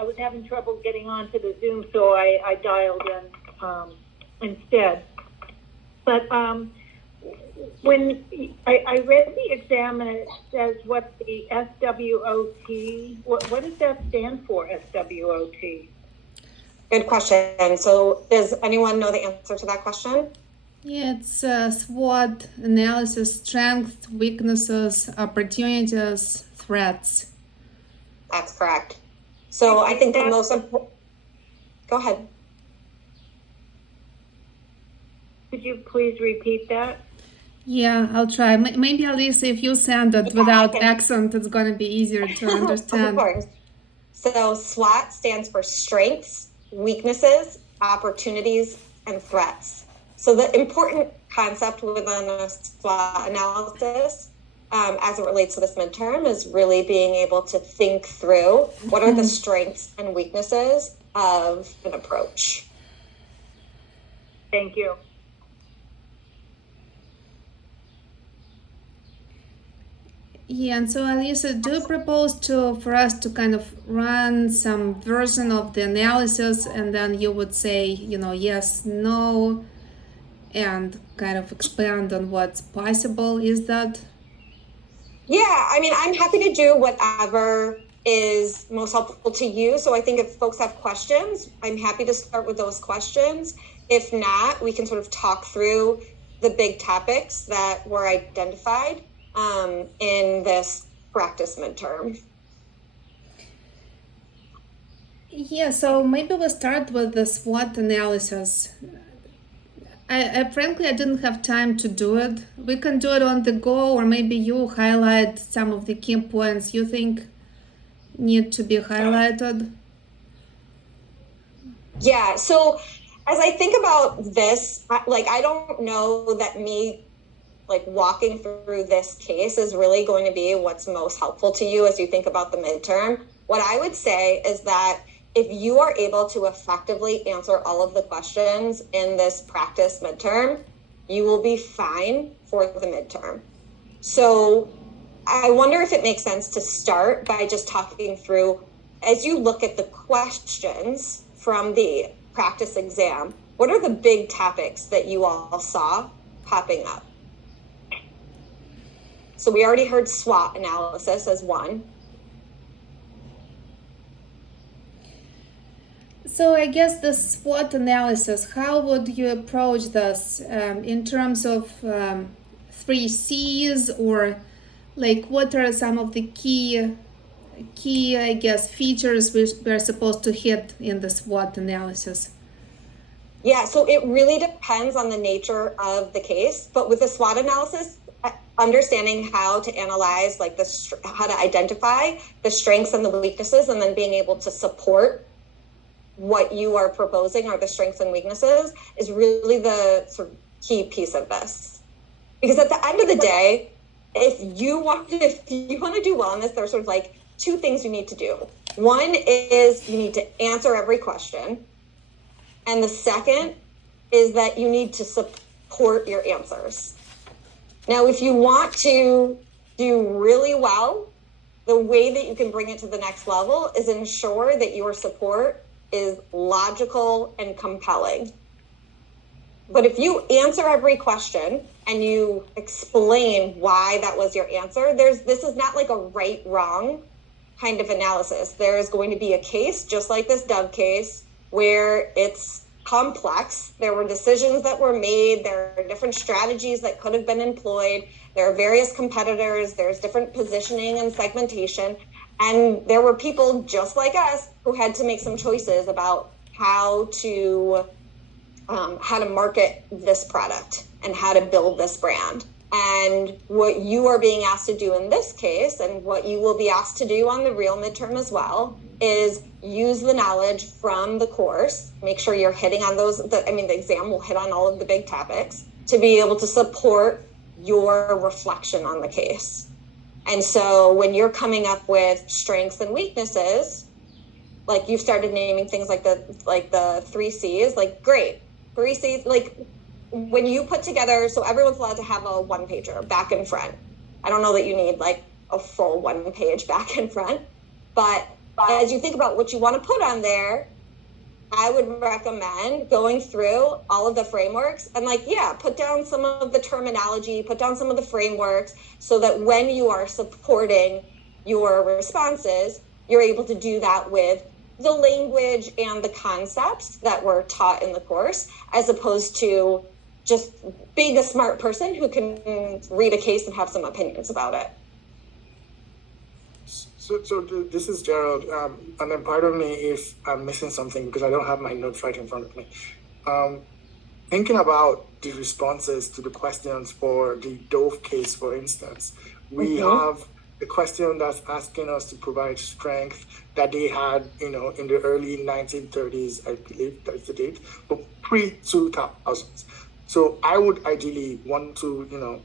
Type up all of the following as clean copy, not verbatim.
I was having trouble getting onto the Zoom, so I dialed in instead. But when I read the exam and it says what the SWOT, what does that stand for, SWOT? Good question. So does anyone know the answer to that question? Yeah, it's SWOT analysis: strengths, weaknesses, opportunities, threats. That's correct. So I think the most important, go ahead. Could you please repeat that? Yeah, I'll try. Maybe, Alissa, if you send it without accent, it's going to be easier to understand. Of course. So SWOT stands for strengths, weaknesses, opportunities, and threats. So the important concept within a SWOT analysis, as it relates to this midterm, is really being able to think through what are the strengths and weaknesses of an approach. Thank you. Yeah, and so Alissa, do you propose for us to kind of run some version of the analysis, and then you would say, yes, no, and kind of expand on what's possible? Is that? Yeah, I mean, I'm happy to do whatever is most helpful to you. So I think if folks have questions, I'm happy to start with those questions. If not, we can sort of talk through the big topics that were identified in this practice midterm. Yeah, so maybe we'll start with the SWOT analysis. I frankly, I didn't have time to do it. We can do it on the go, or maybe you highlight some of the key points you think need to be highlighted. Yeah, so as I think about this, I don't know that me walking through this case is really going to be what's most helpful to you as you think about the midterm. What I would say is that if you are able to effectively answer all of the questions in this practice midterm, you will be fine for the midterm. So I wonder if it makes sense to start by just talking through, as you look at the questions from the practice exam, what are the big topics that you all saw popping up? So we already heard SWOT analysis as one. So I guess the SWOT analysis, how would you approach this in terms of 3 C's, or what are some of the key, I guess, features we're supposed to hit in the SWOT analysis? Yeah, so it really depends on the nature of the case, but with the SWOT analysis, understanding how to analyze, how to identify the strengths and the weaknesses, and then being able to support what you are proposing are the strengths and weaknesses is really the sort of key piece of this. Because at the end of the day, if you want to do well in this, there's sort of 2 things you need to do. One is you need to answer every question. And the second is that you need to support your answers. Now, if you want to do really well, the way that you can bring it to the next level is ensure that your support is logical and compelling. But if you answer every question and you explain why that was your answer, this is not a right, wrong kind of analysis. There is going to be a case, just like this Dove case, where it's complex. There were decisions that were made. There are different strategies that could have been employed. There are various competitors. There's different positioning and segmentation. And there were people just like us who had to make some choices about how to market this product and how to build this brand. And what you are being asked to do in this case, and what you will be asked to do on the real midterm as well, is use the knowledge from the course, make sure you're hitting on those, the exam will hit on all of the big topics, to be able to support your reflection on the case. And so when you're coming up with strengths and weaknesses, you've started naming things like the 3 C's, great. 3 C's, when you put together, so everyone's allowed to have a 1-pager back and front. I don't know that you need a full 1-page back and front, but as you think about what you want to put on there, I would recommend going through all of the frameworks and put down some of the terminology, put down some of the frameworks so that when you are supporting your responses, you're able to do that with the language and the concepts that were taught in the course, as opposed to just being a smart person who can read a case and have some opinions about it. So this is Gerald, and then pardon me if I'm missing something because I don't have my notes right in front of me. Thinking about the responses to the questions for the Dove case, for instance, we have a question that's asking us to provide strength that they had, in the early 1930s, I believe that's the date, but pre-2000s. So I would ideally want to,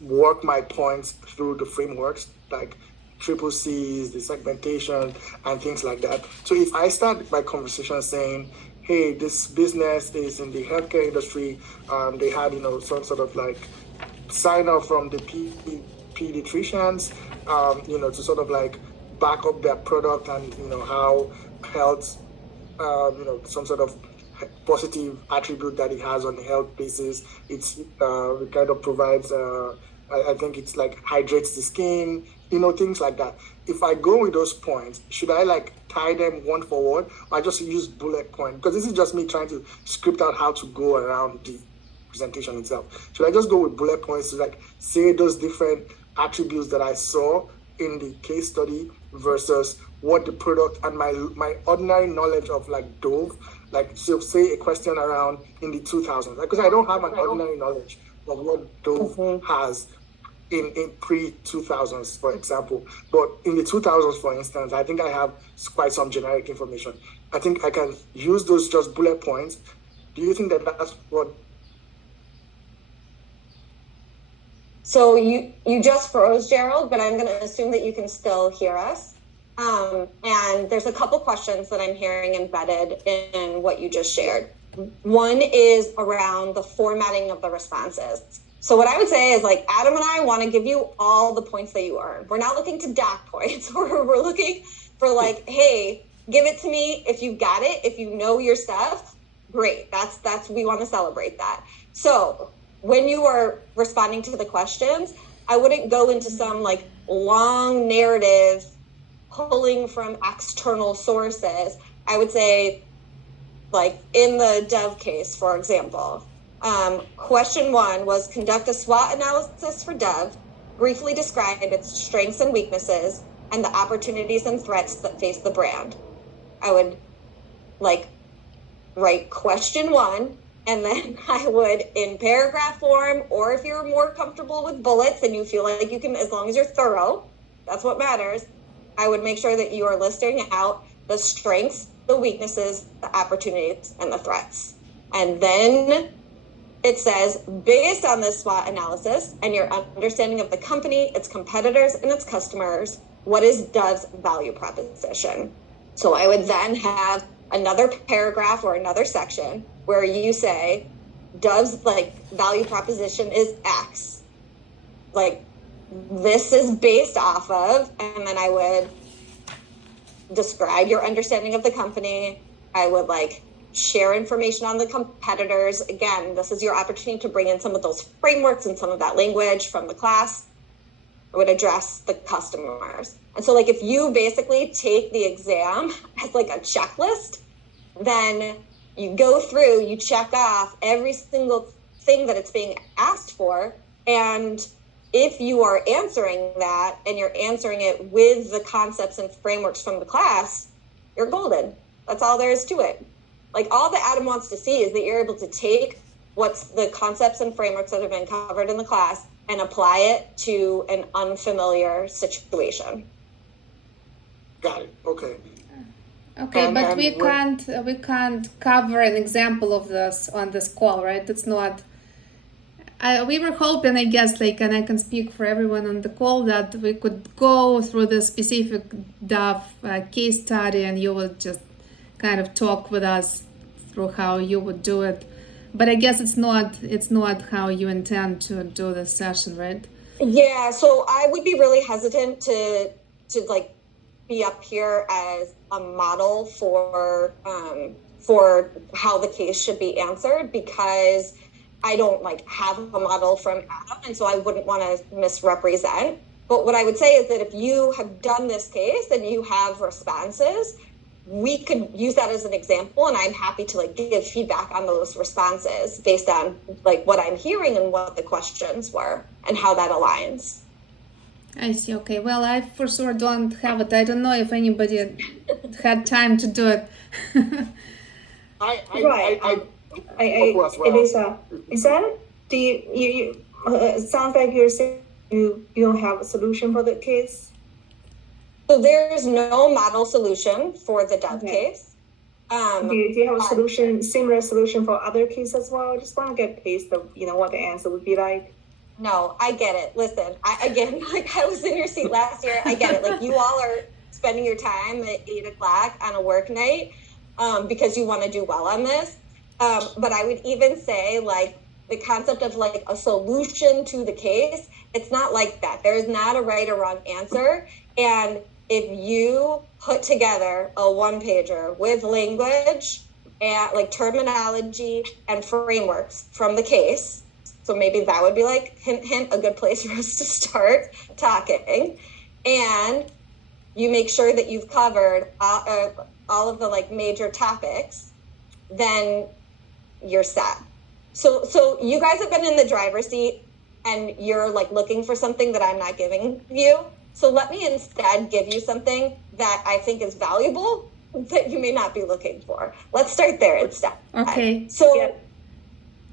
work my points through the frameworks, like triple C's, the segmentation, and things like that. So if I start my conversation saying, hey, this business is in the healthcare industry, they had, some sort of sign off from the pediatricians, to sort of back up their product and, how health, some sort of positive attribute that it has on the health basis. It kind of provides, I think it's hydrates the skin, things like that. If I go with those points, should I tie them one for one, or I just use bullet point? Because this is just me trying to script out how to go around the presentation itself. Should I just go with bullet points to say those different attributes that I saw in the case study versus what the product and my ordinary knowledge of Dove, so say a question around in the 2000s, because I don't have an ordinary knowledge of what Dove has in pre-2000s, for example. But in the 2000s, for instance, I think I have quite some generic information. I think I can use those just bullet points. Do you think that that's what? So you just froze, Gerald, but I'm going to assume that you can still hear us. And there's a couple questions that I'm hearing embedded in what you just shared. One is around the formatting of the responses. So what I would say is Adam and I want to give you all the points that you earned. We're not looking to dock points. We're looking for hey, give it to me if you got it, if you know your stuff, great. That's we want to celebrate that. So when you are responding to the questions, I wouldn't go into some long narrative pulling from external sources. I would say in the Dove case, for example, question 1 was conduct a SWOT analysis for Dove, briefly describe its strengths and weaknesses, and the opportunities and threats that face the brand. I would write question 1, and then I would, in paragraph form, or if you're more comfortable with bullets and you feel like you can, as long as you're thorough, that's what matters, I would make sure that you are listing out the strengths, the weaknesses, the opportunities, and the threats. And then it says, based on this SWOT analysis and your understanding of the company, its competitors, and its customers, what is Dove's value proposition? So I would then have another paragraph or another section where you say, Dove's value proposition is X. This is based off of, and then I would describe your understanding of the company. I would share information on the competitors. Again, this is your opportunity to bring in some of those frameworks and some of that language from the class. I would address the customers. And so if you basically take the exam as a checklist, then you go through, you check off every single thing that it's being asked for. And if you are answering that and you're answering it with the concepts and frameworks from the class, you're golden. That's all there is to it. All that Adam wants to see is that you're able to take what's the concepts and frameworks that have been covered in the class and apply it to an unfamiliar situation. Got it. Okay. Okay, but we can't cover an example of this on this call, right? It's not. We were hoping, I guess, and I can speak for everyone on the call, that we could go through the specific Dove case study, and you would just kind of talk with us through how you would do it. But I guess it's not how you intend to do this session, right? Yeah. So I would be really hesitant to be up here as a model for how the case should be answered, because I don't like have a model from Adam, and so I wouldn't want to misrepresent. But what I would say is that if you have done this case and you have responses, we could use that as an example, and I'm happy to like give feedback on those responses based on like what I'm hearing and what the questions were and how that aligns. I see. Okay. Well, I for sure don't have it. I don't know if anybody had time to do it. Alissa, is that, do you it sounds like you're saying you don't have a solution for the case? So there's no model solution for the Dove case. Do you have a solution, similar solution for other cases as well? I just want to get a taste of, what the answer would be like. No, I get it. Listen, I was in your seat last year. I get it. Like, you all are spending your time at 8:00 on a work night because you want to do well on this. But I would even say, like, the concept of like a solution to the case, it's not like that. There's not a right or wrong answer. And if you put together a one-pager with language and like terminology and frameworks from the case, so maybe that would be like, hint, hint, a good place for us to start talking. And you make sure that you've covered all of the like major topics, then you're set. So you guys have been in the driver's seat and you're like looking for something that I'm not giving you. So let me instead give you something that I think is valuable that you may not be looking for. Let's start there instead. Okay. So,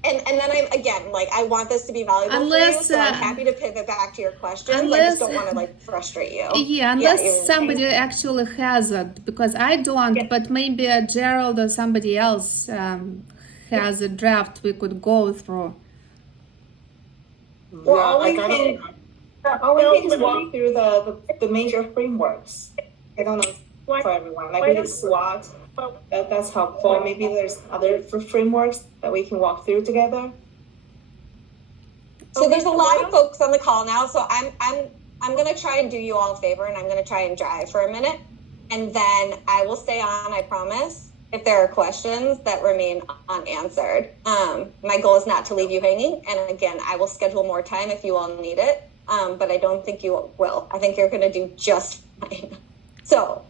and then I'm, again, like, I want this to be valuable for you, so I'm happy to pivot back to your questions. I just don't want to like frustrate you. Yeah, unless somebody actually has it, because I don't, but maybe Gerald or somebody else has a draft we could go through. Well, all we can is walk through the major frameworks. I don't know for everyone. Like with the SWOT, that's helpful. Maybe there's other frameworks that we can walk through together. So there's a lot of folks on the call now. So I'm gonna try and do you all a favor, and I'm gonna try and drive for a minute, and then I will stay on. I promise. If there are questions that remain unanswered, my goal is not to leave you hanging. And again, I will schedule more time if you all need it. But I don't think you will. I think you're going to do just fine. So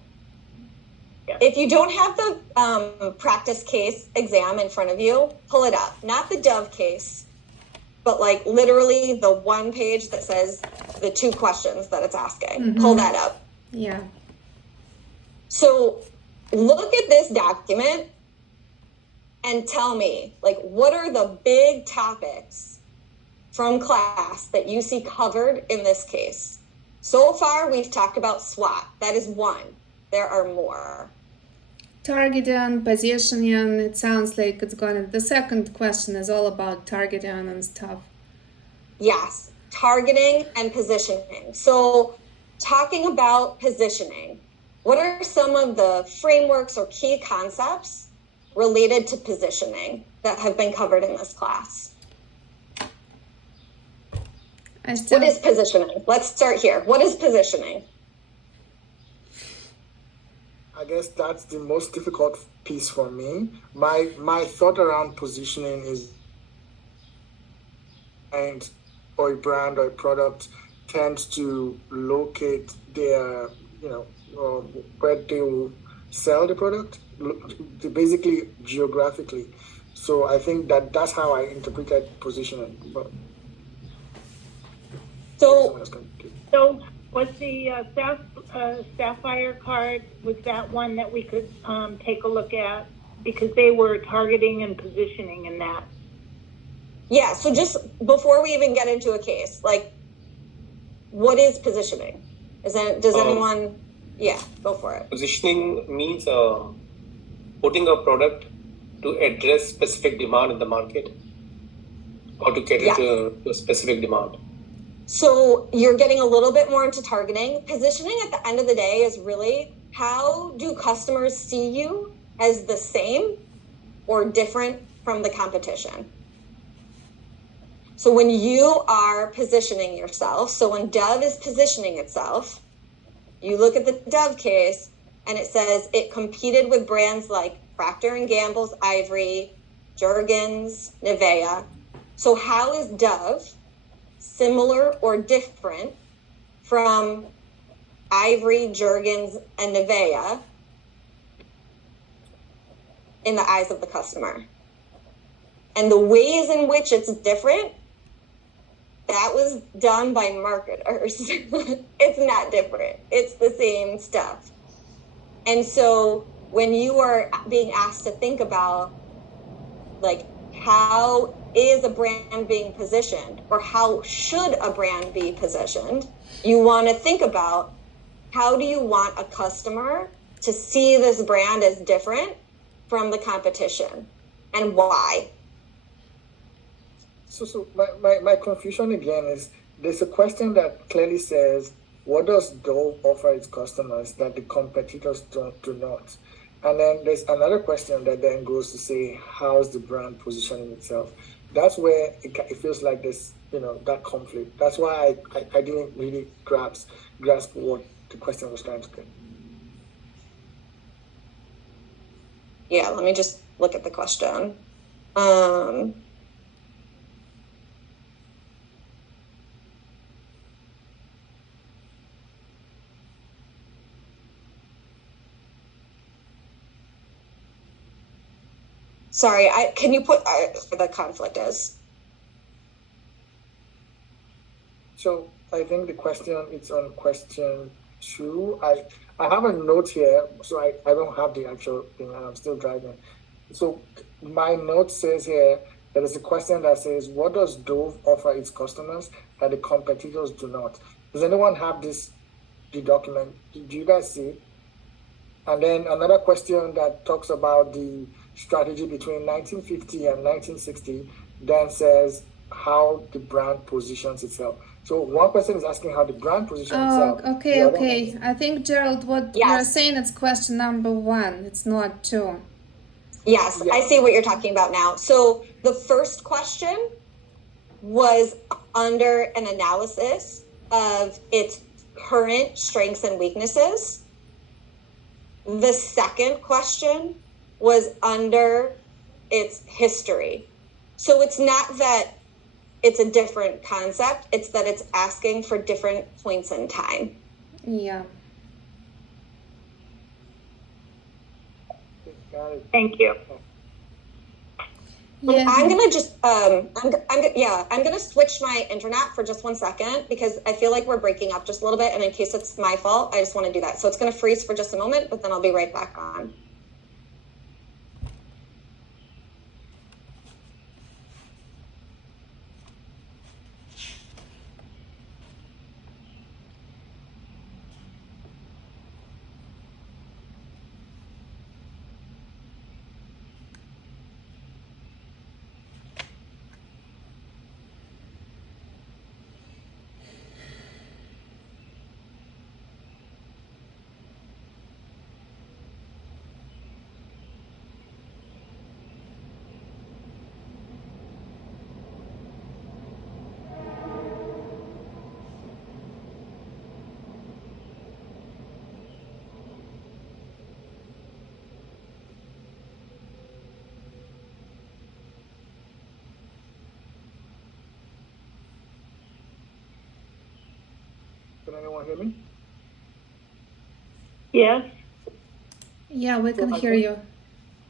if you don't have the practice case exam in front of you, pull it up. Not the Dove case, but like literally the one page that says the 2 questions that it's asking. Mm-hmm. Pull that up. Yeah. So look at this document and tell me, like, what are the big topics from class that you see covered in this case? So far, we've talked about SWOT. That is one. There are more. Targeting, positioning, it sounds like it's gonna, the second question is all about targeting and stuff. Yes, targeting and positioning. So talking about positioning, what are some of the frameworks or key concepts related to positioning that have been covered in this class? What is positioning? Let's start here. What is positioning? I guess that's the most difficult piece for me. My thought around positioning is, and or a brand or a product tends to locate their, where they will sell the product, basically geographically. So I think that's how I interpreted positioning. But so was the Sapphire card, was that one that we could take a look at? Because they were targeting and positioning in that. Yeah, so just before we even get into a case, like, what is positioning? Does anyone, go for it. Positioning means putting a product to address specific demand in the market or to cater to a specific demand. So you're getting a little bit more into targeting. Positioning at the end of the day is really, how do customers see you as the same or different from the competition? So when you are positioning yourself, so when Dove is positioning itself, You look at the Dove case, and it says it competed with brands like Procter & Gamble's Ivory, Jergens, Nivea. So how is Dove similar or different from Ivory, Jergens, and Nivea in the eyes of the customer? And the ways in which it's different, that was done by marketers. It's not different. It's the same stuff. And so when you are being asked to think about, like, how is a brand being positioned, or how should a brand be positioned, you want to think about, how do you want a customer to see this brand as different from the competition, and why? So my confusion again is, there's a question that clearly says, what does Dove offer its customers that the competitors do not? And then there's another question that then goes to say, how's the brand positioning itself? That's where it feels like there's, that conflict. That's why I didn't really grasp what the question was trying to get. Yeah, let me just look at the question. Sorry, can you put the conflict is? So I think the question, it's on question 2. I have a note here, so I don't have the actual thing, and I'm still driving. So my note says here, there is a question that says, what does Dove offer its customers that the competitors do not? Does anyone have the document? Do you guys see? And then another question that talks about the strategy between 1950 and 1960 then says how the brand positions itself. So one person is asking how the brand positions itself. Okay. I think, Gerald, what Yes. you're saying is question number 1. It's not 2. Yes, Yeah. I see what you're talking about now. So the first question was under an analysis of its current strengths and weaknesses. The second question was under its history. So it's not that it's a different concept, it's that it's asking for different points in time. Yeah. Got it. Thank you. Yeah. I'm gonna just I'm gonna switch my internet for just 1 second, because I feel like we're breaking up just a little bit, and in case it's my fault, I just want to do that. So it's gonna freeze for just a moment, but then I'll be right back on. Can anyone hear me? Yes. Yeah, we can So I hear think- you.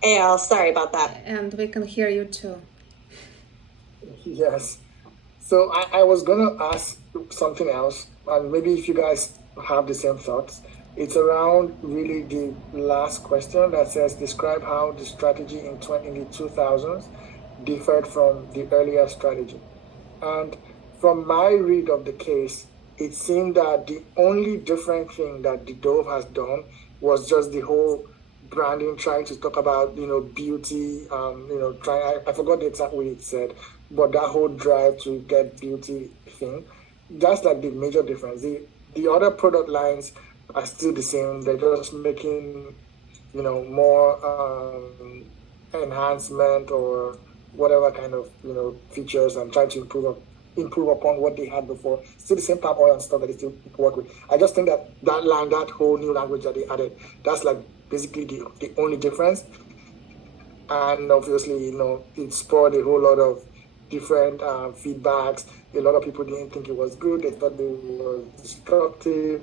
Yeah, sorry about that. And we can hear you too. Yes. So I was going to ask something else, and maybe if you guys have the same thoughts. It's around really the last question that says, describe how the strategy in the 2000s differed from the earlier strategy. And from my read of the case, it seemed that the only different thing that the Dove has done was just the whole branding, trying to talk about, beauty, I forgot the exact way it said, but that whole drive to get beauty thing, that's like the major difference. The other product lines are still the same. They're just making, more enhancement or whatever kind of, features, and trying to improve improve upon what they had before. Still the same palm oil and stuff that they still work with. I just think that line, that whole new language that they added, that's like basically the only difference. And obviously, it spurred a whole lot of different feedbacks. A lot of people didn't think it was good. They thought it was destructive.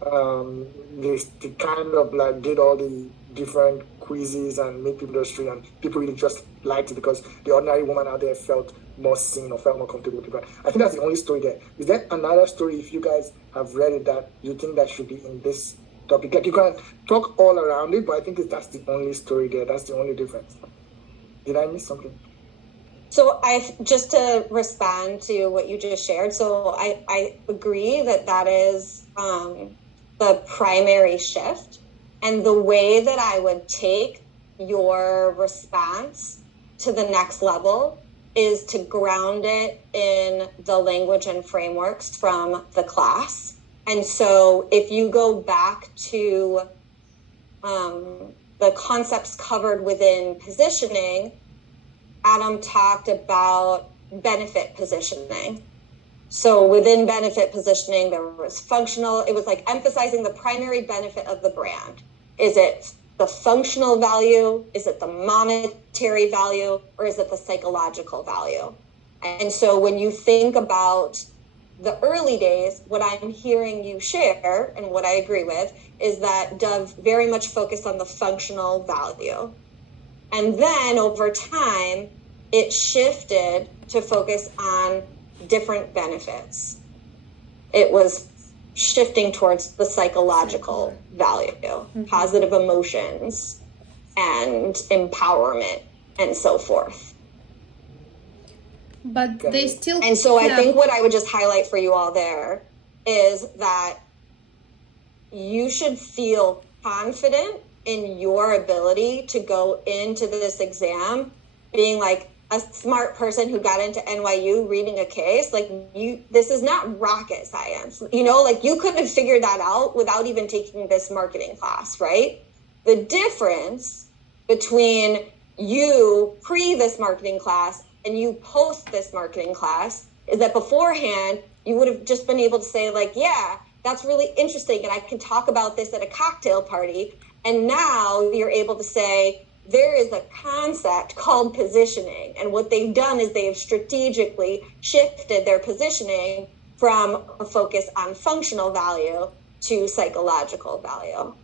They kind of like did all the different quizzes and made people illustrate, and people really just liked it because the ordinary woman out there felt more seen or felt more comfortable with it. I think that's the only story there. Is there another story, if you guys have read it, that you think that should be in this topic? Like, you can talk all around it, but I think that's the only story there. That's the only difference. Did I miss something? So just to respond to what you just shared, so I agree that is the primary shift. And the way that I would take your response to the next level is to ground it in the language and frameworks from the class. And so if you go back to the concepts covered within positioning, Adam talked about benefit positioning. So within benefit positioning, there was functional, it was like emphasizing the primary benefit of the brand. Is it the functional value? Is it the monetary value? Or is it the psychological value? And so when you think about the early days, what I'm hearing you share and what I agree with is that Dove very much focused on the functional value. And then over time, it shifted to focus on different benefits. It was shifting towards the psychological value, positive emotions, and empowerment, and so forth. But they still. And so I think what I would just highlight for you all there is that you should feel confident in your ability to go into this exam being like a smart person who got into NYU reading a case. Like, this is not rocket science, like you could have figured that out without even taking this marketing class, right? The difference between you pre this marketing class and you post this marketing class is that beforehand, you would have just been able to say like, yeah, that's really interesting. And I can talk about this at a cocktail party. And now you're able to say, there is a concept called positioning. And what they've done is they have strategically shifted their positioning from a focus on functional value to psychological value.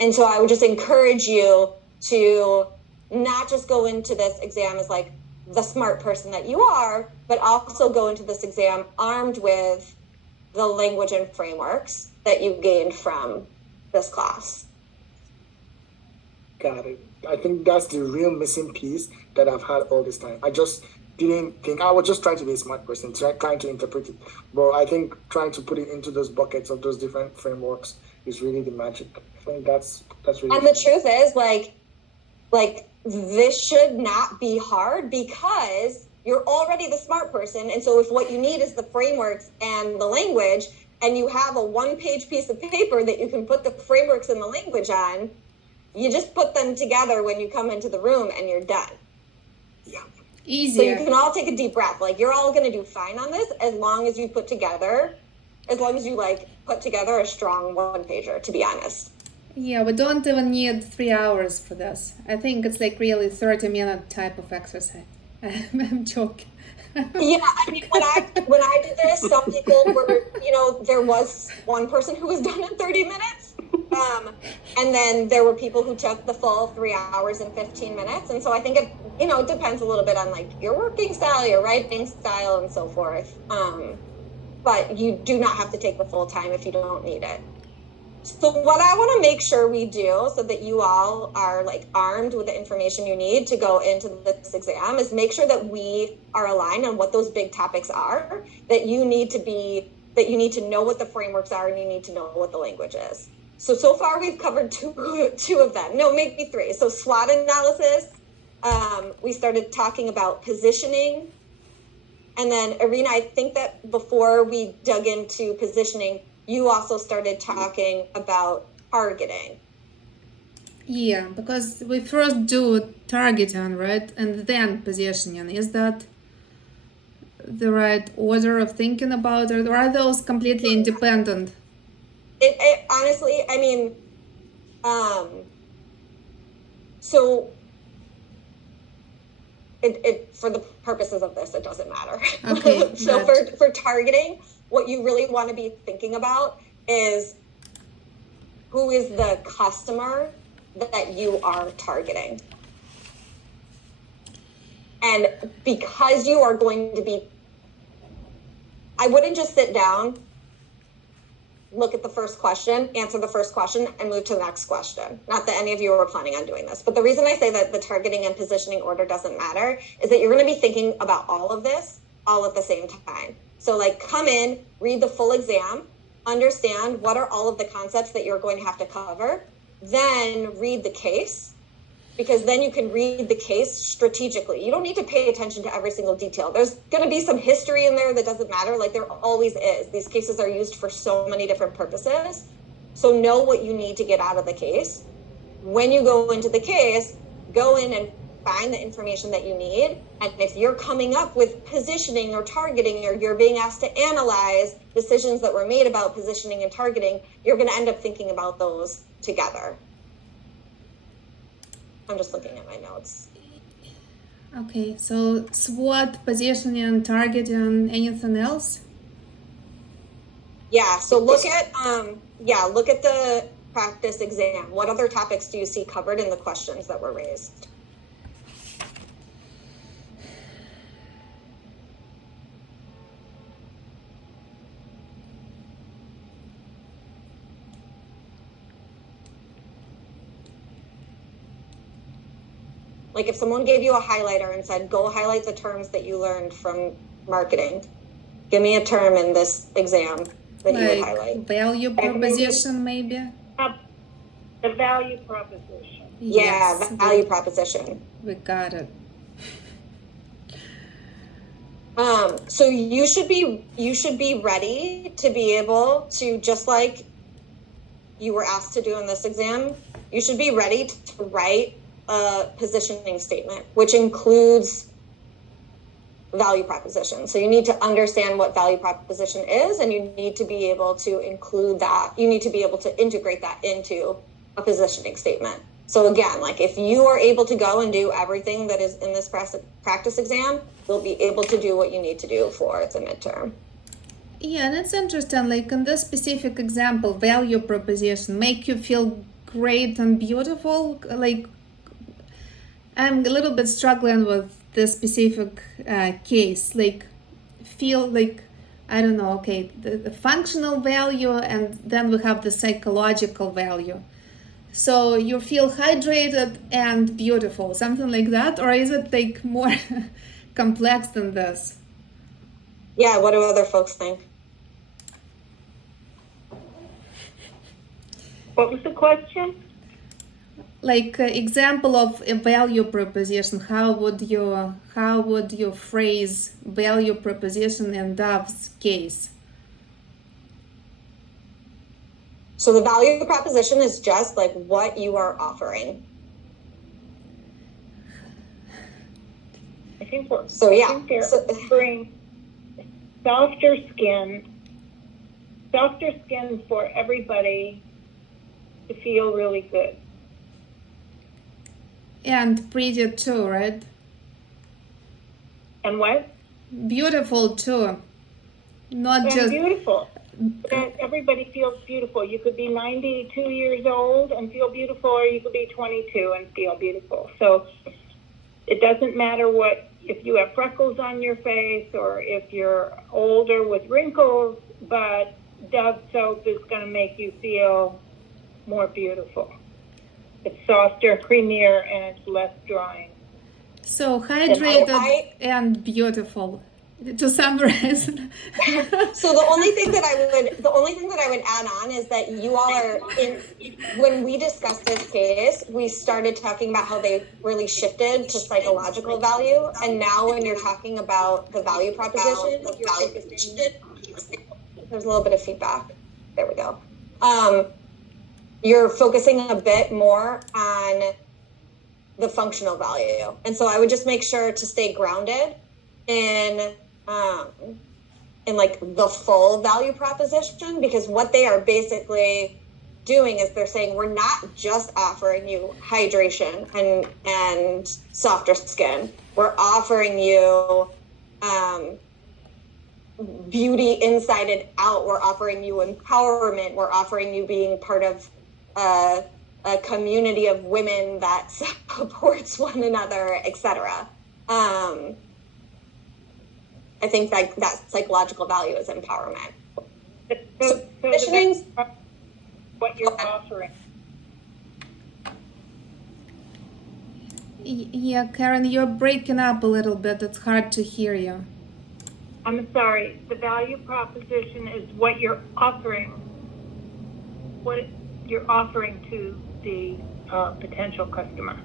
And so I would just encourage you to not just go into this exam as like the smart person that you are, but also go into this exam armed with the language and frameworks that you gained from this class. Got it. I think that's the real missing piece that I've had all this time. I just didn't think, I was just trying to be a smart person, trying to interpret it. But I think trying to put it into those buckets of those different frameworks is really the magic. I think that's really. And the truth is, like this should not be hard because you're already the smart person. And so if what you need is the frameworks and the language, and you have a one-page piece of paper that you can put the frameworks and the language on, you just put them together when you come into the room and you're done. Yeah. Easier. So you can all take a deep breath. Like, you're all going to do fine on this as long as you put together a strong one-pager, to be honest. Yeah, we don't even need 3 hours for this. I think it's like really 30-minute type of exercise. I'm joking. Yeah, I mean, when I did this, some people were, there was one person who was done in 30 minutes. And then there were people who took the full 3 hours and 15 minutes. And so I think it depends a little bit on like your working style, your writing style, and so forth. But you do not have to take the full time if you don't need it. So what I want to make sure we do so that you all are like armed with the information you need to go into this exam is make sure that we are aligned on what those big topics are, that you need to know what the frameworks are, and you need to know what the language is. So far we've covered two of them. No, maybe three. So SWOT analysis, we started talking about positioning. And then Irina, I think that before we dug into positioning, you also started talking about targeting. Yeah, because we first do targeting, right? And then positioning. Is that the right order of thinking about it, or are those completely independent? It honestly, I mean, so it for the purposes of this, it doesn't matter. Okay, So for targeting, what you really want to be thinking about is who is the customer that you are targeting. And because you are going to be, I wouldn't just sit down, look at the first question, answer the first question, and move to the next question. Not that any of you are planning on doing this, but the reason I say that the targeting and positioning order doesn't matter is that you're going to be thinking about all of this all at the same time. So like come in, read the full exam, understand what are all of the concepts that you're going to have to cover, then read the case, because then you can read the case strategically. You don't need to pay attention to every single detail. There's going to be some history in there that doesn't matter, like there always is. These cases are used for so many different purposes. So know what you need to get out of the case. When you go into the case, go in and find the information that you need. And if you're coming up with positioning or targeting, or you're being asked to analyze decisions that were made about positioning and targeting, you're going to end up thinking about those together. I'm just looking at my notes. Okay, so SWOT, positioning, targeting, anything else? Yeah, so look at the practice exam. What other topics do you see covered in the questions that were raised? Like if someone gave you a highlighter and said, go highlight the terms that you learned from marketing, give me a term in this exam that you would highlight. Value proposition, maybe? The value proposition. Yeah, Yes, value proposition. we got it. So you should be ready to be able to, just like you were asked to do in this exam, you should be ready to write a positioning statement, which includes value proposition. So you need to understand what value proposition is, and you need to be able to include that. You need to be able to integrate that into a positioning statement. So again, like if you are able to go and do everything that is in this practice exam, you'll be able to do what you need to do for the midterm. Yeah, and it's interesting, like in this specific example, value proposition, make you feel great and beautiful. Like I'm a little bit struggling with this specific case, like feel like, I don't know, okay, the functional value, and then we have the psychological value. So you feel hydrated and beautiful, something like that, or is it like more complex than this? Yeah, what do other folks think? What was the question? Like example of a value proposition, how would you phrase value proposition in Dove's case? So the value proposition is just like what you are offering. I think we're So offering softer skin for everybody to feel really good. And pretty too, right? And what? Beautiful too. Not And just beautiful. That everybody feels beautiful. You could be 92 years old and feel beautiful, or you could be 22 and feel beautiful. So it doesn't matter if you have freckles on your face or if you're older with wrinkles, but Dove soap is going to make you feel more beautiful. It's softer, creamier, and it's less drying. so hydrated and beautiful. To summarize. So the only thing that I would add on is that you all are when we discussed this case, we started talking about how they really shifted to psychological value, and now when you're talking about the value proposition, there's a little bit of feedback. There we go. You're focusing a bit more on the functional value, and so I would just make sure to stay grounded in in like the full value proposition, because what they are basically doing is they're saying we're not just offering you hydration and softer skin. We're offering you beauty inside and out. We're offering you empowerment. We're offering you being part of a community of women that supports one another, etc. I think that psychological value is empowerment. So Positioning, what you're offering. Yeah, Karen, you're breaking up a little bit. It's hard to hear you. I'm sorry, the value proposition is what you're offering, what you're offering to the potential customer.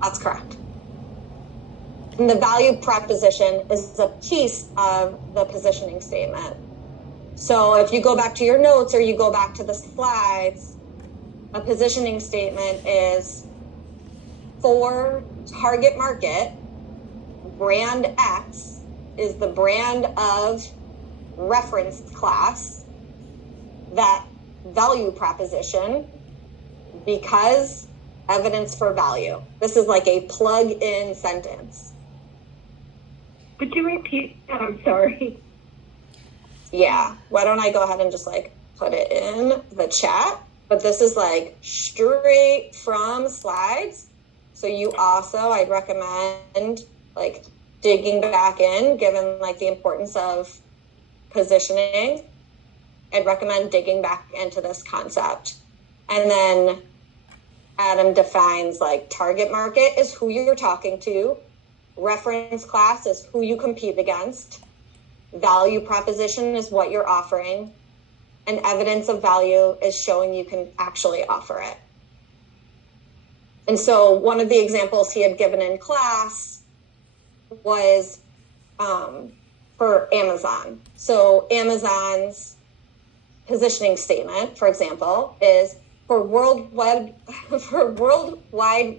that's correct. And the value proposition is a piece of the positioning statement. So if you go back to your notes or you go back to the slides, a positioning statement is for target market, brand X is the brand of reference class, that value proposition, because evidence for value. This is like a plug-in sentence. Could you repeat that? I'm sorry. Yeah, why don't I go ahead and just like put it in the chat? But this is like straight from slides. So you also, I'd recommend like digging back in, given like the importance of positioning. I'd recommend digging back into this concept. And then Adam defines like target market is who you're talking to. Reference class is who you compete against. Value proposition is what you're offering. And evidence of value is showing you can actually offer it. And so one of the examples he had given in class was for Amazon. So Amazon's positioning statement, for example, is for worldwide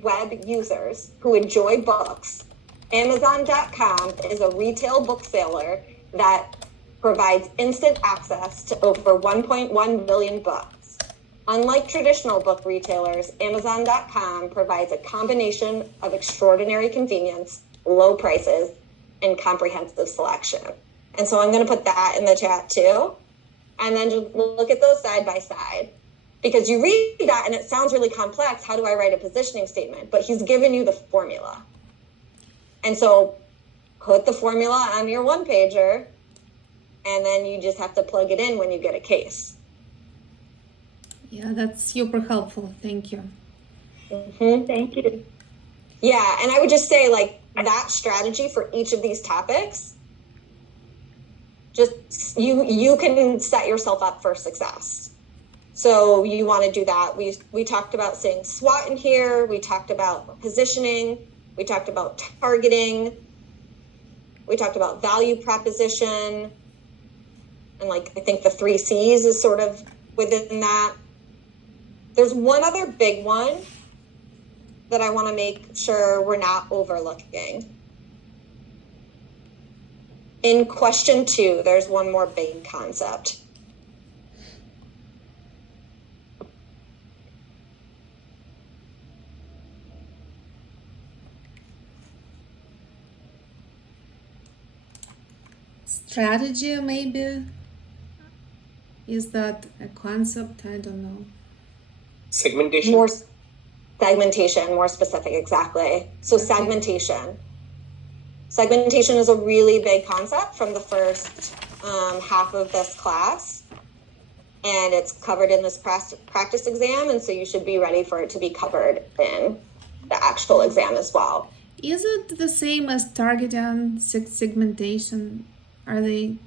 web users who enjoy books, Amazon.com is a retail bookseller that provides instant access to over 1.1 million books. Unlike traditional book retailers, Amazon.com provides a combination of extraordinary convenience, low prices, and comprehensive selection. And so I'm going to put that in the chat too. And then just look at those side by side. Because you read that and it sounds really complex. How do I write a positioning statement? But he's given you the formula. And so put the formula on your one pager, and then you just have to plug it in when you get a case. Yeah, that's super helpful. Thank you. Mm-hmm. Thank you. Yeah, and I would just say like that strategy for each of these topics, just you can set yourself up for success. So you want to do that. We talked about saying SWOT in here. We talked about positioning. We talked about targeting. We talked about value proposition. And like, I think the 3 C's is sort of within that. There's one other big one that I want to make sure we're not overlooking. In question 2, there's one more big concept. Strategy, maybe? Is that a concept? I don't know. Segmentation. More segmentation, more specific, exactly. So segmentation. Segmentation is a really big concept from the first half of this class. And it's covered in this practice exam. And so you should be ready for it to be covered in the actual exam as well. Is it the same as targeting, segmentation? Are they?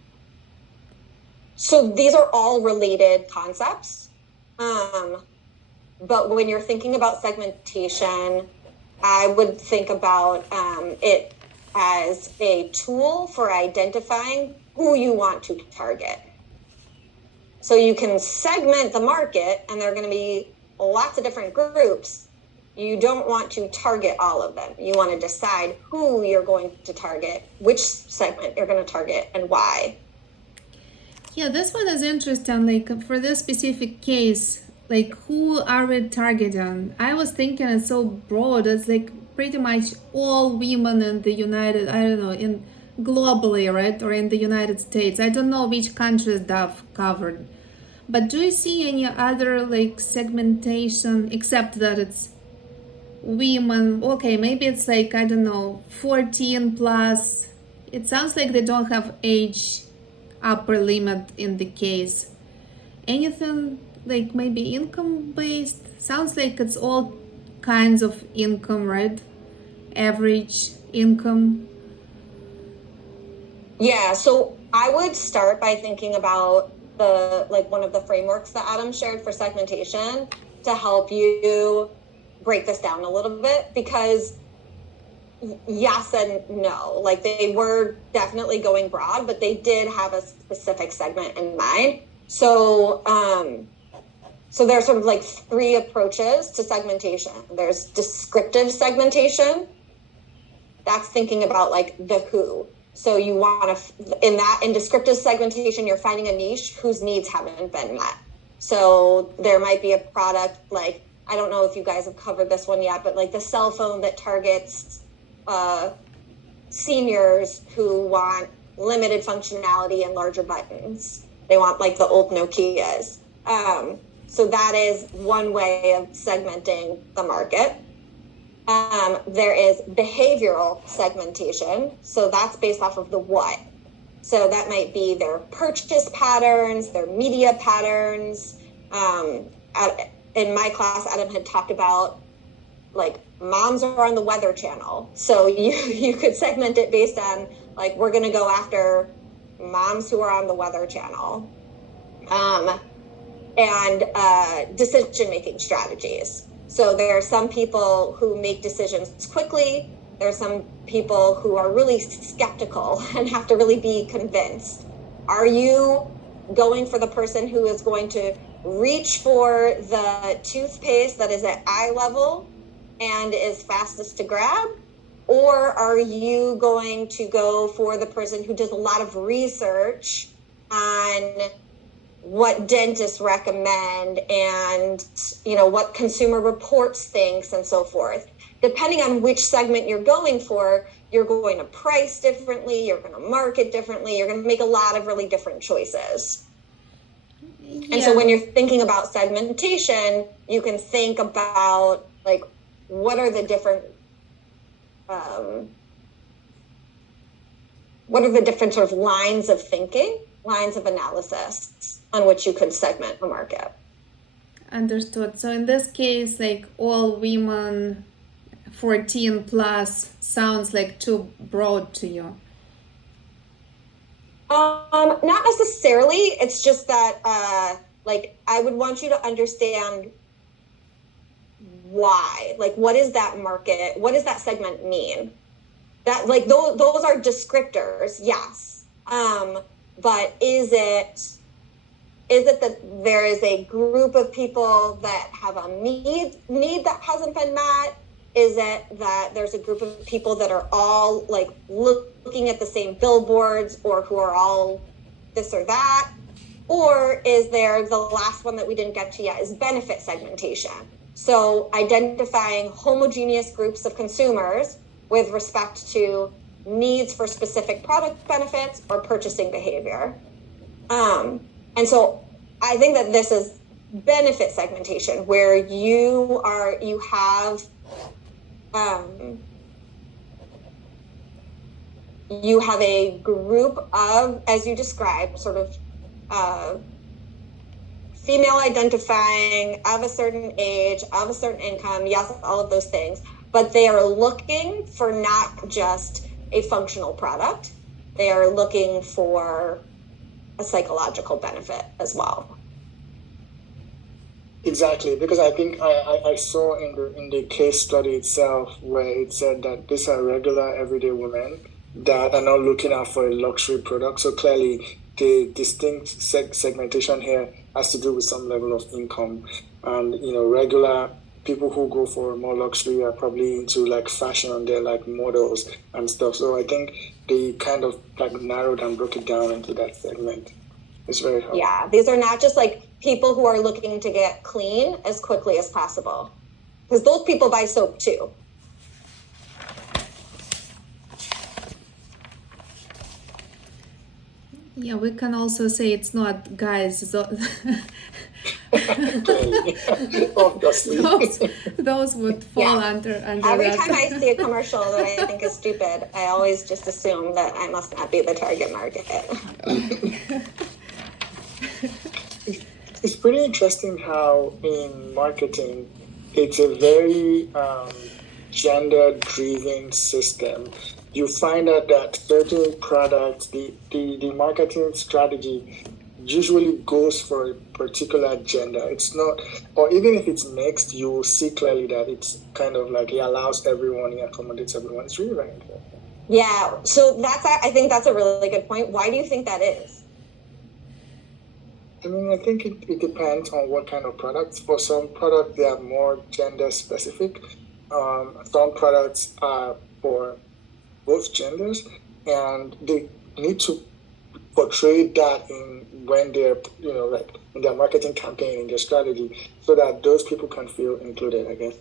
So these are all related concepts. But when you're thinking about segmentation, I would think about it as a tool for identifying who you want to target. So you can segment the market, and there are going to be lots of different groups, You don't want to target all of them. You want to decide who you're going to target, which segment you're going to target, and why. Yeah, this one is interesting. Like for this specific case, like who are we targeting? I was thinking it's so broad. It's like pretty much all women in the United, I don't know, in globally, right? Or in the United States. I don't know which countries that covered. But do you see any other like segmentation except that it's women? Okay, maybe it's like, I don't know, 14 plus. It sounds like they don't have age upper limit in the case. Anything like maybe income based? Sounds like it's all kinds of income, right? Average income. Yeah, so I would start by thinking about the like one of the frameworks that Adam shared for segmentation to help you break this down a little bit, because yes and no, like they were definitely going broad, but they did have a specific segment in mind. So so there's sort of like three approaches to segmentation. There's descriptive segmentation. That's thinking about like the who. So you want to, in descriptive segmentation, you're finding a niche whose needs haven't been met. So there might be a product like, I don't know if you guys have covered this one yet, but like the cell phone that targets seniors who want limited functionality and larger buttons. They want like the old Nokias. So that is one way of segmenting the market. There is behavioral segmentation. So that's based off of the what. So that might be their purchase patterns, their media patterns. In my class, Adam had talked about like moms are on the Weather Channel. So you could segment it based on like, we're going to go after moms who are on the Weather Channel. And decision-making strategies. So there are some people who make decisions quickly. There are some people who are really skeptical and have to really be convinced. Are you going for the person who is going to reach for the toothpaste that is at eye level and is fastest to grab? Or are you going to go for the person who does a lot of research on what dentists recommend and, you know, what Consumer Reports thinks and so forth? Depending on which segment you're going for, you're going to price differently, you're going to market differently, you're going to make a lot of really different choices. Yeah. And so when you're thinking about segmentation, you can think about like, what are the different sort of lines of thinking, lines of analysis on which you could segment a market. Understood. So in this case, like all women 14 plus sounds like too broad to you. Not necessarily. It's just that like I would want you to understand why. Like, what is that market? What does that segment mean? That like those are descriptors, yes. But is it that there is a group of people that have a need that hasn't been met? Is it that there's a group of people that are all like looking at the same billboards, or who are all this or that? Or is there the last one that we didn't get to yet, is benefit segmentation? So identifying homogeneous groups of consumers with respect to needs for specific product benefits or purchasing behavior. And so I think that this is benefit segmentation, where you have a group of, as you described, sort of female identifying, of a certain age, of a certain income, yes, all of those things, but they are looking for not just a functional product, they are looking for a psychological benefit as well. Exactly, because I think I saw in the case study itself where it said that these are regular everyday women that are not looking out for a luxury product. So clearly the distinct segmentation here has to do with some level of income, and regular people who go for more luxury are probably into like fashion, they're like models and stuff. So I think they kind of like narrowed and broke it down into that segment. It's very helpful. Yeah, these are not just like people who are looking to get clean as quickly as possible, because those people buy soap too. Yeah, we can also say it's not guys. Obviously. those would fall Yeah. under Every that. time I see a commercial that I think is stupid, I always just assume that I must not be the target market. It's pretty interesting how in marketing, it's a very gender-driven system. You find out that certain products, the marketing strategy usually goes for a particular gender. It's not, or even if it's mixed, you will see clearly that it's kind of like it allows everyone, it accommodates everyone. It's really very interesting. Yeah, so I think that's a really good point. Why do you think that is? I mean, I think it depends on what kind of products. For some products, they are more gender specific. Some products are for both genders, and they need to portray that when they're, like in their marketing campaign, in their strategy, so that those people can feel included, I guess.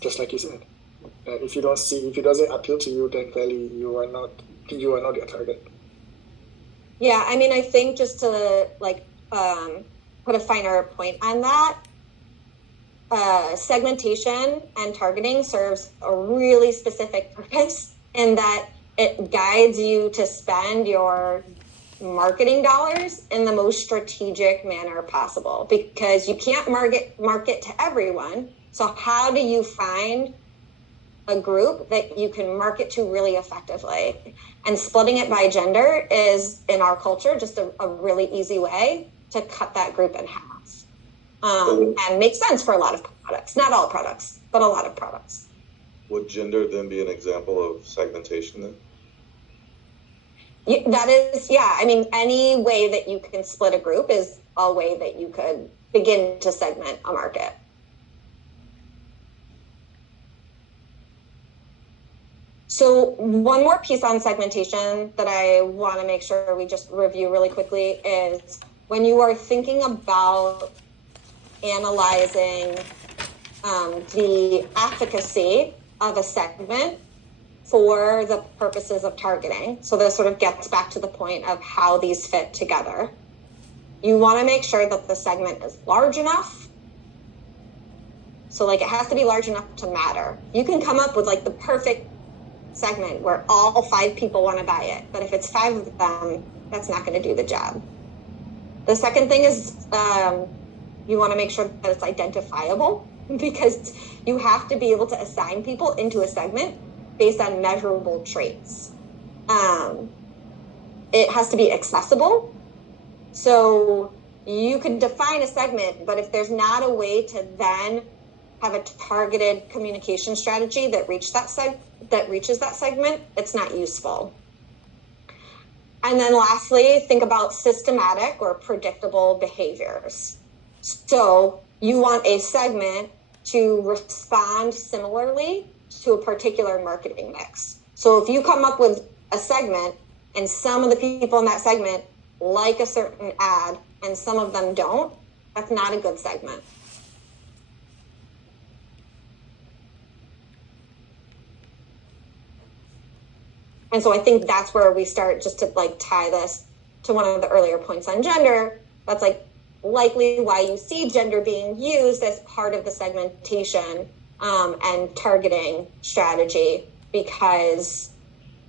Just like you said. If it doesn't appeal to you, then clearly you are not their target. Yeah, I mean, I think just to put a finer point on that, segmentation and targeting serves a really specific purpose in that it guides you to spend your marketing dollars in the most strategic manner possible, because you can't market to everyone. So how do you find a group that you can market to really effectively? And splitting it by gender is, in our culture, just a really easy way to cut that group in half. And makes sense for a lot of products. Not all products, but a lot of products. Would gender then be an example of segmentation then? That is, yeah. I mean, any way that you can split a group is a way that you could begin to segment a market. So one more piece on segmentation that I want to make sure we just review really quickly is when you are thinking about analyzing the efficacy of a segment for the purposes of targeting. So this sort of gets back to the point of how these fit together. You want to make sure that the segment is large enough. So like it has to be large enough to matter. You can come up with like the perfect segment where all 5 people want to buy it. But if it's 5 of them, that's not going to do the job. The second thing is you want to make sure that it's identifiable, because you have to be able to assign people into a segment based on measurable traits. It has to be accessible. So you can define a segment, but if there's not a way to then have a targeted communication strategy that reaches that segment, it's not useful. And then lastly, think about systematic or predictable behaviors. So you want a segment to respond similarly to a particular marketing mix. So if you come up with a segment and some of the people in that segment like a certain ad and some of them don't, that's not a good segment. And so I think that's where we start, just to like tie this to one of the earlier points on gender. That's like likely why you see gender being used as part of the segmentation and targeting strategy, because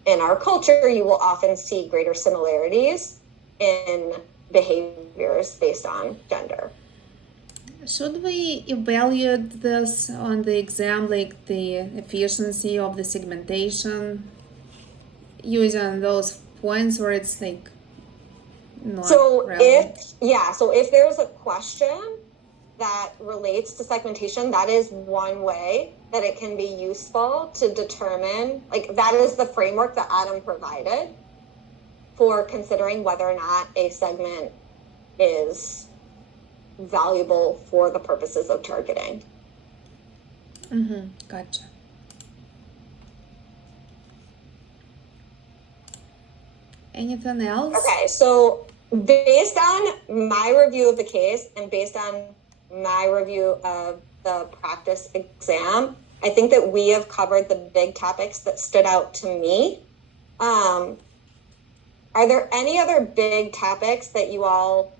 in our culture, you will often see greater similarities in behaviors based on gender. Should we evaluate this on the exam, like the efficiency of the segmentation, using those points, or it's like not relevant? If there's a question that relates to segmentation, that is one way that it can be useful to determine, like that is the framework that Adam provided for considering whether or not a segment is valuable for the purposes of targeting. Mm-hmm. Gotcha. Anything else? Okay, so based on my review of the case and based on my review of the practice exam, I think that we have covered the big topics that stood out to me. Are there any other big topics that you all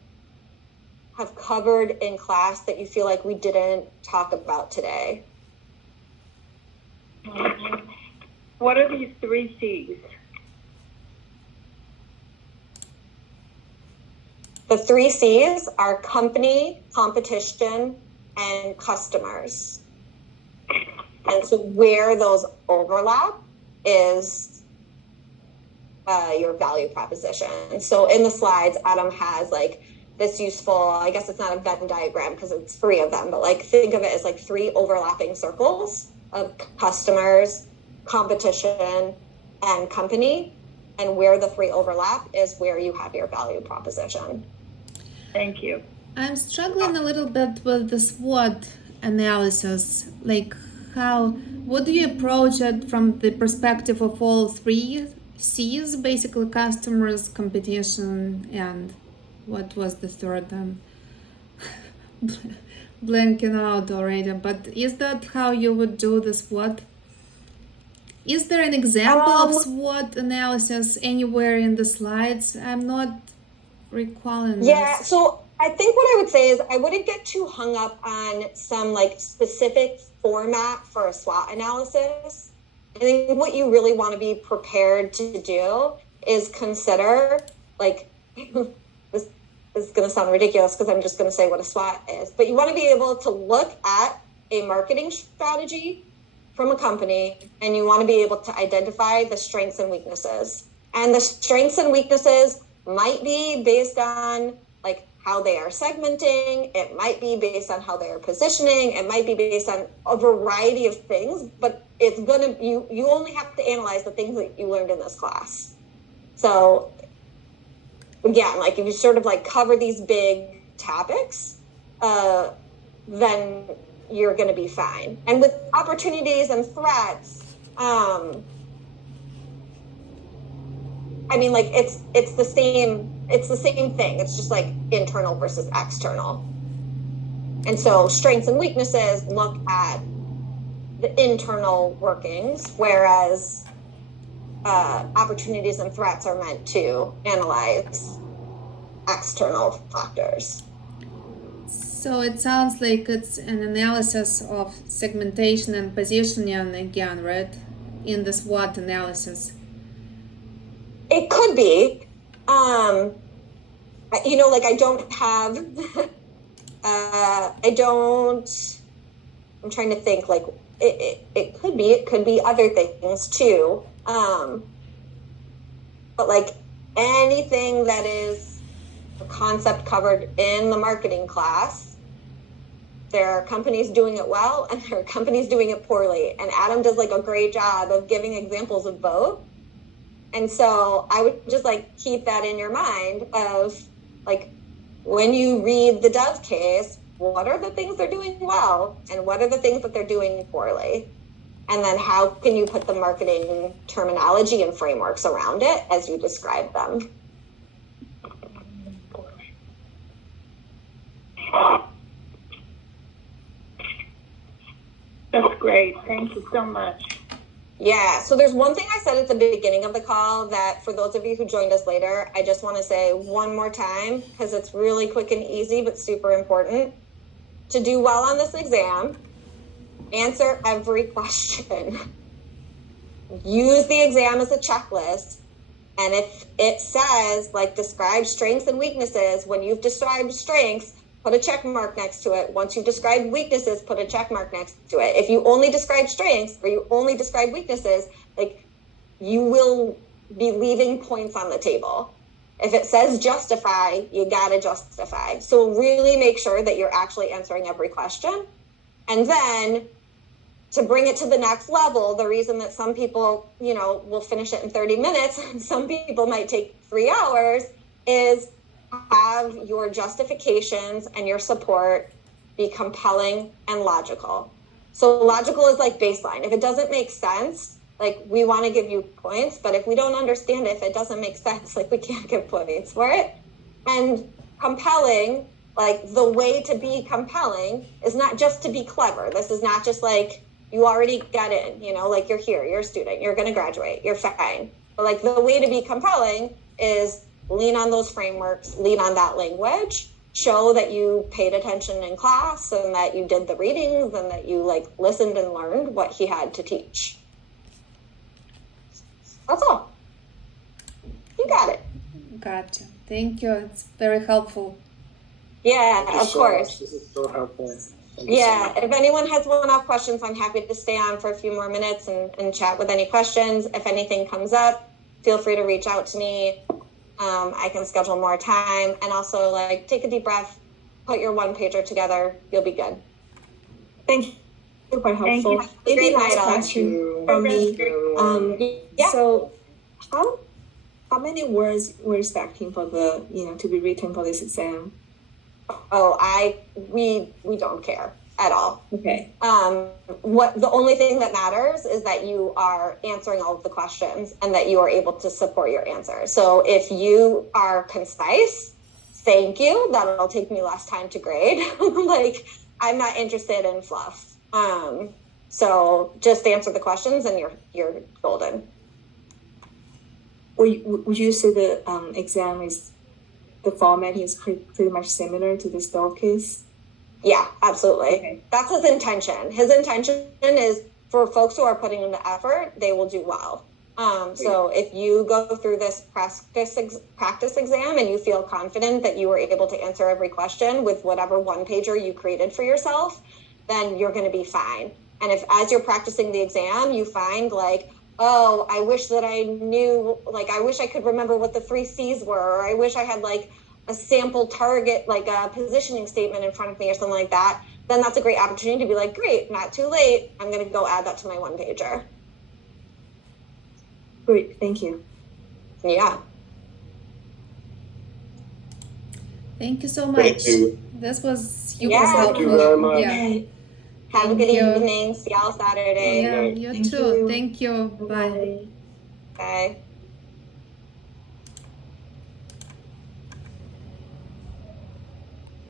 have covered in class that you feel like we didn't talk about today? What are these 3 C's? The 3 C's are company, competition, and customers. And so where those overlap is your value proposition. So in the slides, Adam has like this useful, I guess it's not a Venn diagram because it's 3 of them, but like think of it as like 3 overlapping circles of customers, competition, and company. And where the 3 overlap is where you have your value proposition. Thank you. I'm struggling a little bit with the SWOT analysis. Like what do you approach it from the perspective of all 3 C's, basically customers, competition, and what was the third? Blanking out already, but is that how you would do the SWOT? Is there an example of SWOT analysis anywhere in the slides? I'm not recalling Yeah, this. so I think what I would say is I wouldn't get too hung up on some like specific format for a SWOT analysis. I think what you really want to be prepared to do is consider, like, this is going to sound ridiculous because I'm just going to say what a SWOT is, but you want to be able to look at a marketing strategy from a company and you want to be able to identify the strengths and weaknesses. And the strengths and weaknesses might be based on like how they are segmenting, it might be based on how they are positioning, it might be based on a variety of things, but it's gonna, you only have to analyze the things that you learned in this class. So again, like if you sort of like cover these big topics, then you're gonna be fine. And with opportunities and threats, I mean, like it's the same thing. It's just like internal versus external. And so strengths and weaknesses look at the internal workings, whereas opportunities and threats are meant to analyze external factors. So it sounds like it's an analysis of segmentation and positioning again, right? In the SWOT analysis. It could be. You know, like I don't have, I'm trying to think, like it could be other things too. But like anything that is a concept covered in the marketing class, there are companies doing it well and there are companies doing it poorly. And Adam does like a great job of giving examples of both. And so I would just like keep that in your mind of like when you read the Dove case, what are the things they're doing well and what are the things that they're doing poorly? And then how can you put the marketing terminology and frameworks around it as you describe them? That's great. Thank you so much. Yeah, so there's one thing I said at the beginning of the call that for those of you who joined us later, I just want to say one more time because it's really quick and easy, but super important. To do well on this exam, answer every question. Use the exam as a checklist. And if it says, like, describe strengths and weaknesses, when you've described strengths, put a check mark next to it. Once you describe weaknesses, put a check mark next to it. If you only describe strengths or you only describe weaknesses, like you will be leaving points on the table. If it says justify, you gotta justify. So really make sure that you're actually answering every question. And then to bring it to the next level, the reason that some people, you know, will finish it in 30 minutes and some people might take 3 hours is have your justifications and your support be compelling and logical. So logical is like baseline. If it doesn't make sense, like we want to give you points, but if we don't understand it, if it doesn't make sense, like we can't give points for it. And compelling, like the way to be compelling is not just to be clever. This is not just like you already got in, you know, like you're here, you're a student, you're going to graduate, you're fine. But like the way to be compelling is lean on those frameworks, lean on that language, show that you paid attention in class and that you did the readings and that you like listened and learned what he had to teach. That's all. You got it. Gotcha. Thank you. It's very helpful. Yeah, Thank you of so course. much. This is so helpful. Thank you so Yeah, much. if anyone has one-off questions, I'm happy to stay on for a few more minutes and chat with any questions. If anything comes up, feel free to reach out to me. I can schedule more time, and also like take a deep breath, put your one pager together. You'll be good. Thank you. Super Thank helpful. you. Maybe Great last night, all. question from me. Yeah. So how many words we're expecting for the, to be written for this exam? Oh, we don't care at all. Okay. What the only thing that matters is that you are answering all of the questions and that you are able to support your answer. So if you are concise, thank you. That'll take me less time to grade. Like I'm not interested in fluff. So just answer the questions and you're golden. Would you say the exam is, the format is pretty much similar to the Stowe case? Yeah, absolutely. Okay. That's his intention. His intention is for folks who are putting in the effort, they will do well. So if you go through this practice exam and you feel confident that you were able to answer every question with whatever one pager you created for yourself, then you're going to be fine. And if as you're practicing the exam, you find like, oh, I wish that I knew, like, I wish I could remember what the 3 C's were, or I wish I had like a sample target, like a positioning statement in front of me or something like that, then that's a great opportunity to be like, great, not too late. I'm going to go add that to my one pager. Great, thank you. Yeah. Thank you so much. Thank you. This was super Yeah. helpful. Thank you very much. Yeah. Okay. Have a Thank good you. evening. See y'all Saturday. Yeah, night. you Thank too. you. Thank you. Bye. Bye.